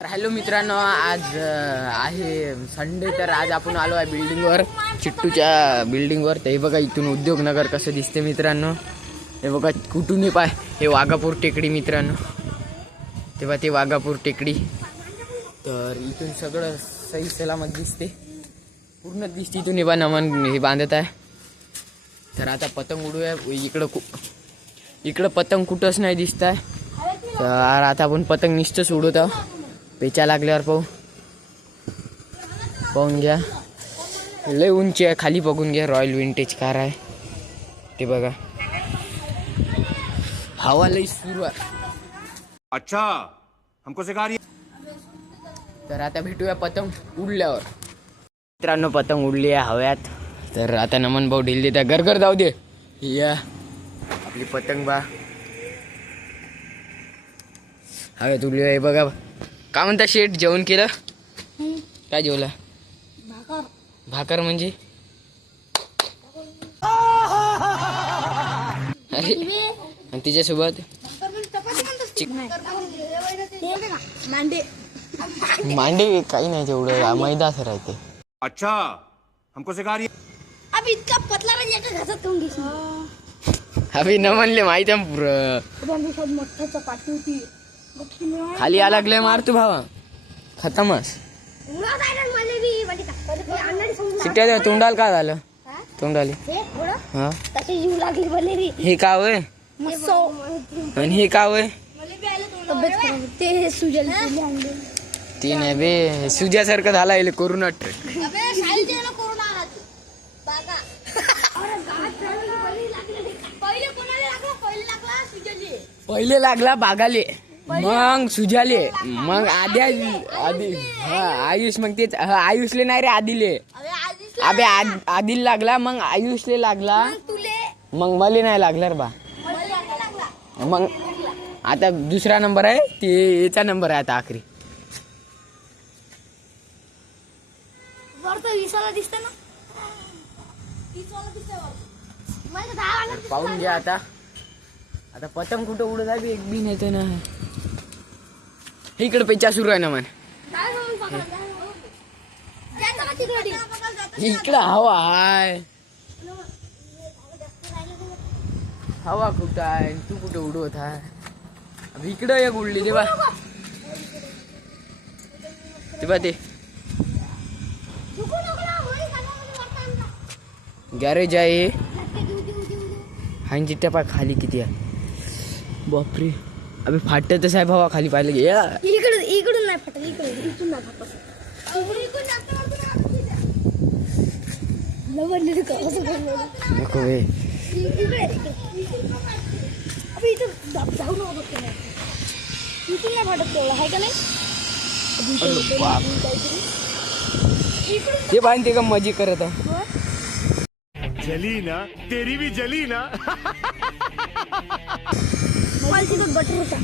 Hello मित्रांनो, आज आहे संडे. तर आज आपण आलो आहे बिल्डिंगवर, चिट्टूच्या बिल्डिंगवर. ते बघा इथून उद्योगनगर कसं दिसते मित्रांनो. हे बघा कुठूनही पाय, हे वाघापूर टेकडी मित्रांनो. तेव्हा ते वाघापूर टेकडी. तर इथून सगळं सही सलामत दिसते, पूर्ण दिसते. इथून हे बा नमन हे बांधत आहे. तर आता पतंग उडूया. इकडं पतंग कुठंच नाही दिसत आहे. तर आता आपण पतंग निश्चितच उडवत आहोत. पेचा लागल्यावर पाहून घ्या. लय उंची आहे, खाली बघून घ्या. रॉयल विंटेज कार आहे ते बघा. हवा लय सुरू आहे. अच्छा हमको सिखा रही. तर आता भेटूया पतंग उडल्यावर. मित्रांनो, पतंग उडली आहे हव्यात. तर आता नमन भाऊ ढील देत आहे. घर जाऊ दे. या आपली पतंग बा हव्यात उडली आहे बघा. काय म्हणता शेठ, जेवण केलं? काय जेवला? भाकर म्हणजे अरे, आणि तिच्यासोबत मांडे काही नाही, तेवढं मैदाच राहते. अच्छा हमको सिखा रही. अब इतका पतला राहिला एका घासात खाऊन घेशील. अभि न म्हणले माहिती आहे पुरं. मोठ्या चपाती होती. खाली आला लागले मारतो भावा, खतमच. सिट्ट्या तोंडाल काय झालं? तोंडाले हा जीव लागली भले रे. हे का वय आणि हे का वय? ते सुजल ते नाही बे, सुज्यासारखं झाला येईल कोरोना. पहिले लागला बागाले, मग सुजाले, मग आधी हा आयुष, मग तेच आयुषले नाही रे, आदिले. अबे आदिल लागला, मग आयुषले लागला, मग मले नाही लागला रे बा. मग आता दुसरा नंबर आहे, ते याचा नंबर आहे आता आखरी. पाहून घ्या आता. आता पतंग कुठं उडत आहे एक बी नाही तर ना. इकडे पेचा सुरू आहे ना मन. इकडं हवा आहे. हवा कुठं आहे, तू कुठं उडवत आहे? इकडं एक उडली तेव्हा ते गॅरेज आहे. हांची टपा खाली किती आहे बापरे. अबे फाटतच आहे भावा, खाली पाहिलं गे. इकडून नाही फाटत, इकडून नाही फाटत. नको बे. इथून नाही फाटत तेवढं आहे का नाही. ते बांधते का मजी करत आहे. जली ना तेरी भी जली ना. बटर होता.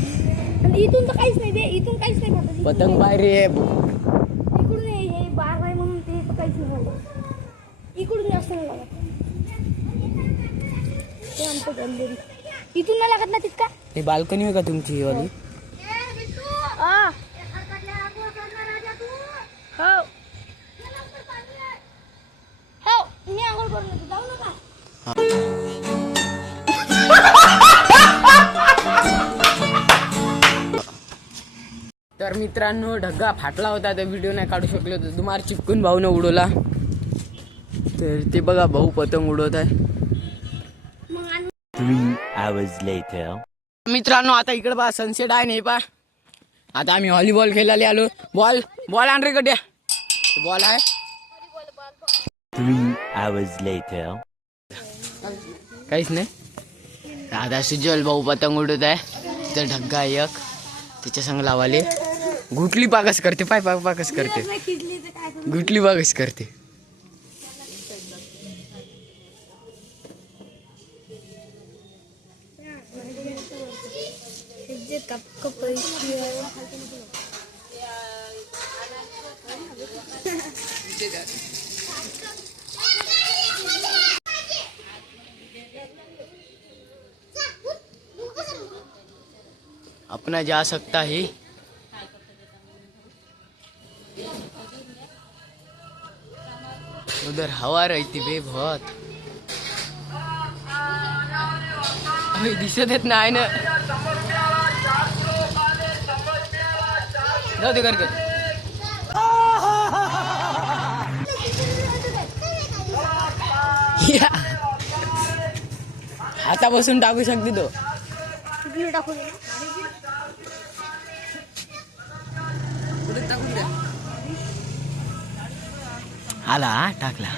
इथून तर काहीच नाही बे, इथून काहीच नाही फाटत. पतंग बाहेर रे. इकडून हे बार आहे म्हणून ते तर काहीच नाही फाटत. इकडून जास्त नाही लागत. ते आमचं गंधेरी इथून नाही लागत ना तितका. हे बाल्कनी आहे का तुमची वाली? हो मी आंघोळ करून जाऊ नका. तर मित्रांनो, ढग्गा फाटला होता, तर व्हिडिओ नाही काढू शकलो होतो. तुम्हाला चिपकून भाऊनं उडवला. तर ते बघा, भाऊ पतंग उडवत आहे. 3 hours later. मित्रांनो, आता इकडे पहा सनसेट आहे नाही पहा. आता आम्ही व्हॉलीबॉल खेळायला आलो. बॉल आण रे गड्या. बॉल आहे. 3 hours later. काहीच नाही. आता सुजल भाऊ पतंग उडवत आहे. तर ढग्गा एक त्याच्या संग लावाले. गुटली पाकस करते, पाकस करते, गुटली पाकस करते. अपना जा सकता है. उधर हवा रहती बे बहुत. अरे दिसत येत नाही ना. जाऊ दे कर. आता बसून टाकू शकते तो. तिकडे टाकून दे. आला टाकला.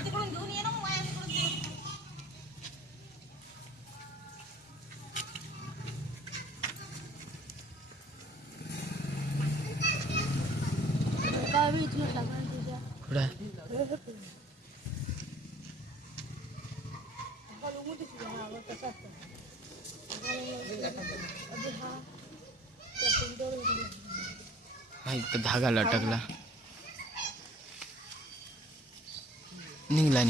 काय बी इथूनच टाकणार तुझ्या. कुठं हा इथं धागा लटकला. निघला.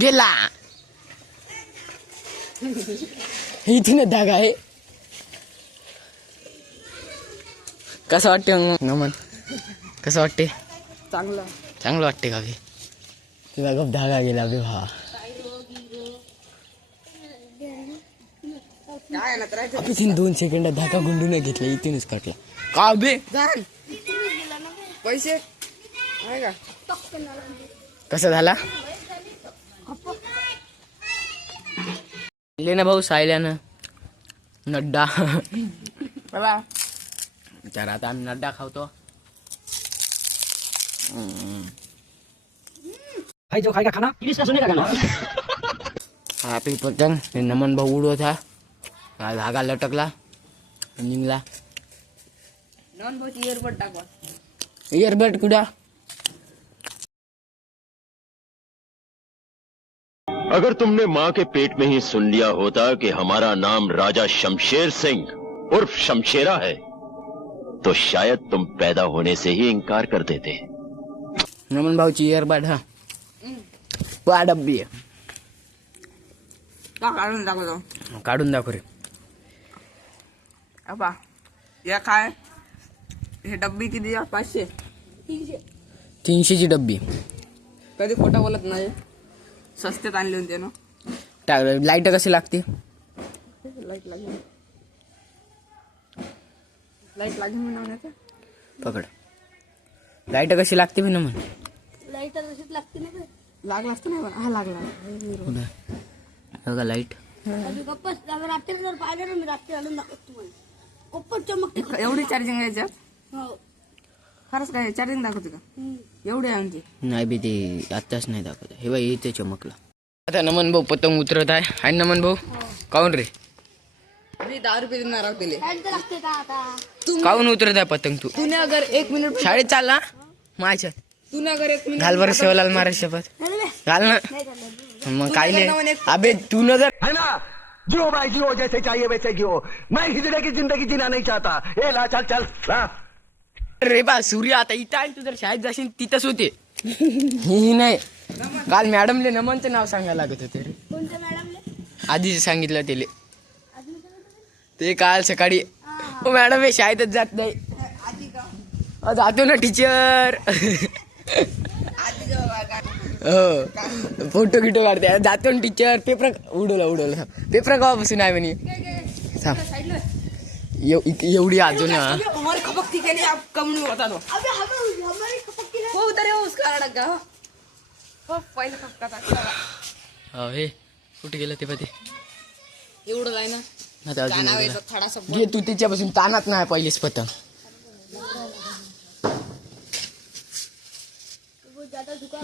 गेला. इथून धागा आहे. कसं वाटते नमन? कसं वाटते? चांगलं वाटते का? तुला गप धागा गेला बे भावा. आपण 2 सेकंड धागा गुंडून घेतला. इथूनच काटला का बे? पैसे आहे का? कसा झाला? ले ना भाऊ सायल्यानं नड्डा. मला विचार आता आम्ही नड्डा खावतो. भाई जो खाएगा खाना इसका सुनेगा गाना. हा पे पतंग हे नमन भाऊ उडवत हा. हा धागा लटकला निघला. नॉन बहुत इयरबड टाकवा. इयरबड कुठं? अगर तुमने माँ के पेट में ही सुन लिया होता कि हमारा नाम राजा शमशेर सिंह उर्फ शमशेरा है तो शायद तुम पैदा होने से ही इनकार कर देते. नमन भाऊची इयरबड हा डब्बी आहे. काढून दाखवतो. काढून दाखव रे. अबा या काय हे डब्बी किती 500. 300ची डब्बी. कधी खोटा बोलत नाही. सस्त्यात आणले होते ना. लाईट कशी लागते? लाईट लागेल म्हणून पकड. लाईट कशी लागते मी नमन? लाईट तशीच लागते ना. लागला असतं नाही पण हा लागला. बघा लाईट. गप्पच रात्री जर पाहिलं ना मी रात्री आणून दाखवतो तुम्हाला. गप्पच चमकते. एवढी चार्जिंग आहे याच्यात? हो. खरंच काय चार्जिंग दाखवते का? एवढी आहे म्हणजे. नाही बी ते आत्ताच नाही दाखवत. हे बाई इथे चमकला. आता नमन भाऊ पतंग उतरत आहे. आणि नमन भाऊ काऊन रे? मी 10 रुपये देणार आहोत तिले. लाईट तर लागते का आता? काऊन उतरत आहे पतंग तू? तूने अगर 1 मिनिट शाळेत चालला माझ्या तूने अगर 1 मिनिट घाल बरं सेवलाल महाराज शपथ. नाही रे. घाल ना. नाही झालं. मग काय नाही. अबे तू न जर है ना जियो भाई जियो जैसे चाहिए वैसे जियो. मैं हिजड़े की जिंदगी जीना नहीं चाहता. ए ला चल चल ला. रे बा सूर्य आता इथं आहे. तू जर शाळेत जाशील तिथंच होते. ही नाही. काल मॅडमले नमनचं नाव सांगायला लागत होते रे. कोणत्या मॅडमले? आधीच सांगितलं त्याले. ते काल सकाळी मॅडम हे शाळेतच जात नाही. जातो ना टीचर. हो फोटो गिटो काढते. जातो ना टीचर. पेपर उडवला. पेपर केव्हापासून आहे म्हणे. एवढी अजून हमारी खपक थी कहने आप कम नहीं होता तो. अबे हमारी खपक की वो उधर है उसका लड़का. हो पहिले खपका था. हे कुठे गेलं ते पते एवढं काय ना. आता अजून गाणं एवढं. येतं थोडासा. घे तू त्याच्यापासून तानात नाही पहिलेच पतंग.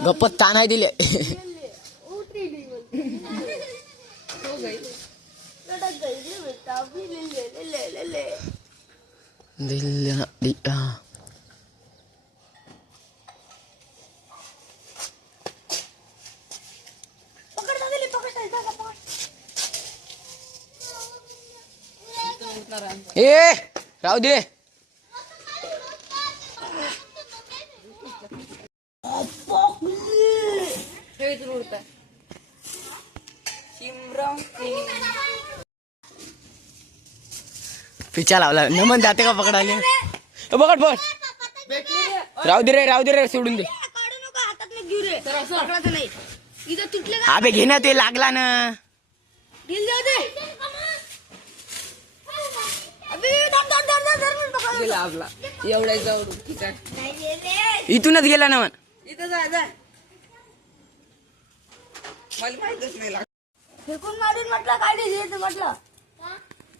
गप्पत तानाय दिले. उतरी नहीं बोलती. हो गई. लटक गई रे बेटा. अभी ले. दिल ए राहू दे. हे इथून उडतंय. पिचा लावला नमन जाते का पकडाले पकड राहू दे रे सोडून दे काढू नका हातात घेऊ रे पकडायचं नाही इथं तुटले का अबे घे ना ते लागला ना ढील जाऊ दे अबे धर पकड गेला आपला एवढा जाऊ ठीक आहे नाही रे रे इथूनच गेला ना मन इथं जा मला माहितच नाही फेकून मारून म्हटलं काढी घेत म्हटलं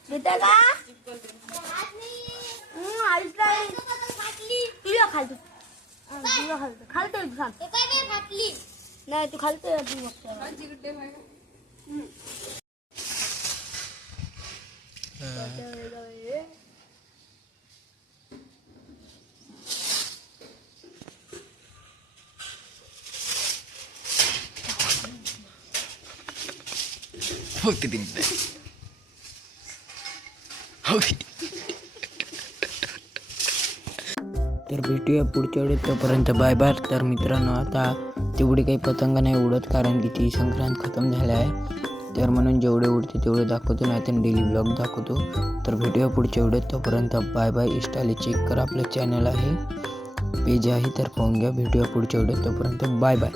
घेते का आईला तुझ्या खालतो खालतो नाही तू खालतो तू फक्त तीन तर भेटूया पुढच्या वेळेस तोपर्यंत बाय बाय. तर मित्रांनो आता तेवढी काही पतंग नाही उडत कारण की ती संक्रांत खतम झाली आहे. तर म्हणून जेवढे उडते तेवढे दाखवतो नाही तर डेली ब्लॉग दाखवतो. तर भेटूया पुढच्या वेळेस तोपर्यंत बाय बाय. इंस्टाला चेक करा आपलं चॅनल आहे पेज आहे तर पाहून घ्या. भेटूया पुढच्या वेळेस तोपर्यंत बाय बाय.